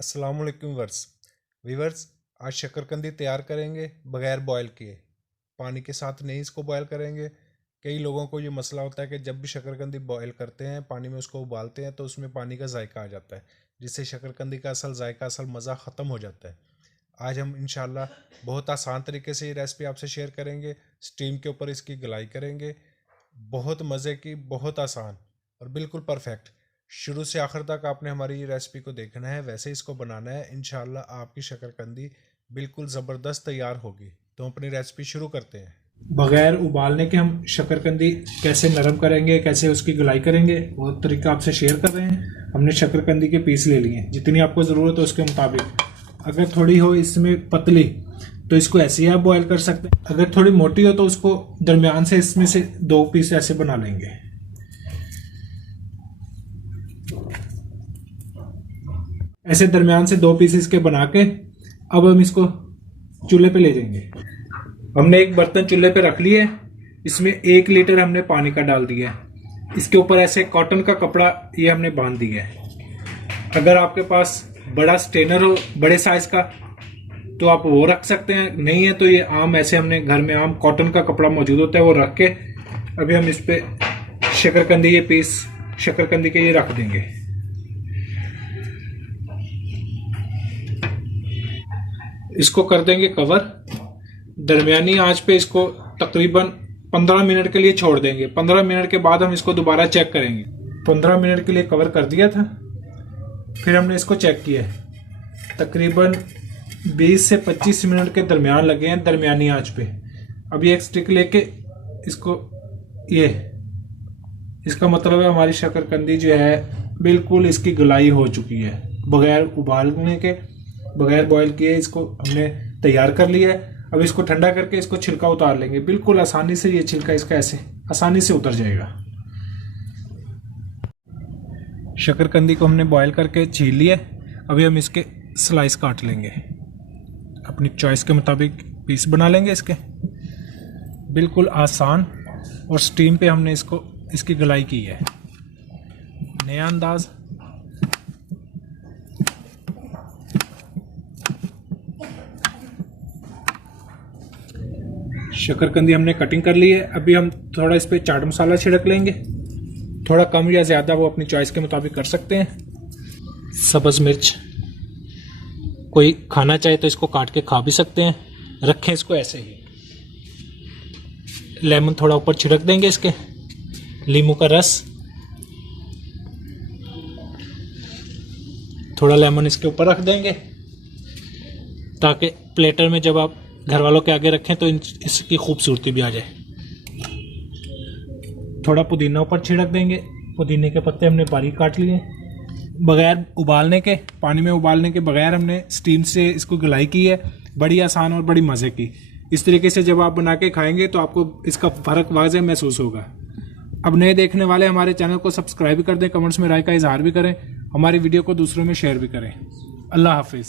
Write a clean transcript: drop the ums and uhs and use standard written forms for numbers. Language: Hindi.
अस्सलामुअलैकुम वीवर्स, आज शकरकंदी तैयार करेंगे बगैर बॉयल किए। पानी के साथ नहीं इसको बॉयल करेंगे। कई लोगों को ये मसला होता है कि जब भी शकरकंदी बॉयल करते हैं, पानी में उसको उबालते हैं तो उसमें पानी का जायका आ जाता है, जिससे शकरकंदी का असल जायका, असल मज़ा ख़त्म हो जाता है। आज हम इंशाल्लाह बहुत आसान तरीके से ये रेसिपी आपसे शेयर करेंगे। स्टीम के ऊपर इसकी गलाई करेंगे। बहुत मज़े की, बहुत आसान और बिल्कुल परफेक्ट। शुरू से आखिर तक आपने हमारी ये रेसिपी को देखना है, वैसे इसको बनाना है। इंशाल्लाह आपकी शकरकंदी बिल्कुल ज़बरदस्त तैयार होगी। तो अपनी रेसिपी शुरू करते हैं। बगैर उबालने के हम शकरकंदी कैसे नरम करेंगे, कैसे उसकी गलाई करेंगे, वो तरीका आपसे शेयर कर रहे हैं। हमने शकरकंदी के पीस ले लिए, जितनी आपको ज़रूरत है उसके मुताबिक। अगर थोड़ी हो इसमें पतली तो इसको ऐसे ही आप बॉयल कर सकते हैं। अगर थोड़ी मोटी हो तो उसको दरमियान से इसमें से 2 पीस ऐसे बना लेंगे। ऐसे दरमियान से 2 पीस इसके बना के अब हम इसको चूल्हे पे ले जाएंगे। हमने एक बर्तन चूल्हे पे रख लिए, इसमें 1 लीटर हमने पानी का डाल दिया है। इसके ऊपर ऐसे कॉटन का कपड़ा ये हमने बांध दिया है। अगर आपके पास बड़ा स्ट्रेनर हो बड़े साइज का तो आप वो रख सकते हैं, नहीं है तो ये आम ऐसे हमने घर में आम कॉटन का कपड़ा मौजूद होता है, वो रख के अभी हम इस पे शकरकंदी, ये पीस शकरकंदी के ये रख देंगे। इसको कर देंगे कवर। दरमियानी आंच पे इसको तकरीबन 15 मिनट के लिए छोड़ देंगे। 15 मिनट के बाद हम इसको दोबारा चेक करेंगे। 15 मिनट के लिए कवर कर दिया था, फिर हमने इसको चेक किया। तकरीबन 20 से 25 मिनट के दरमियान लगे हैं दरमियानी आंच पे। अभी एक स्टिक लेके इसको, ये इसका मतलब है हमारी शकरकंदी जो है बिल्कुल इसकी गलाई हो चुकी है। बगैर उबालने के, बगैर बॉयल किए इसको हमने तैयार कर लिया है। अब इसको ठंडा करके इसको छिलका उतार लेंगे। बिल्कुल आसानी से ये छिलका इसका ऐसे आसानी से उतर जाएगा। शकरकंदी को हमने बॉयल करके छील लिया। अभी हम इसके स्लाइस काट लेंगे, अपनी चॉइस के मुताबिक पीस बना लेंगे इसके। बिल्कुल आसान, और स्टीम पे हमने इसको इसकी गलाई की है। नया अंदाज। शकरकंदी हमने कटिंग कर ली है। अभी हम थोड़ा इस पे चाट मसाला छिड़क लेंगे। थोड़ा कम या ज़्यादा वो अपनी चॉइस के मुताबिक कर सकते हैं। सब्ज़ मिर्च, कोई खाना चाहे तो इसको काट के खा भी सकते हैं, रखें इसको ऐसे ही। लेमन थोड़ा ऊपर छिड़क देंगे इसके, नींबू का रस, थोड़ा लेमन इसके ऊपर रख देंगे ताकि प्लेटर में जब आप घर वालों के आगे रखें तो इसकी खूबसूरती भी आ जाए। थोड़ा पुदीना ऊपर छिड़क देंगे। पुदीने के पत्ते हमने बारीक काट लिए। बगैर उबालने के, पानी में उबालने के बगैर हमने स्टीम से इसको गलाई की है। बड़ी आसान और बड़ी मज़े की। इस तरीके से जब आप बना के खाएंगे तो आपको इसका फ़र्क वाज़ेह महसूस होगा। अब नए देखने वाले हमारे चैनल को सब्सक्राइब भी कर दें, कमेंट्स में राय का इजहार भी करें, हमारी वीडियो को दूसरों में शेयर भी करें। अल्लाह हाफिज़।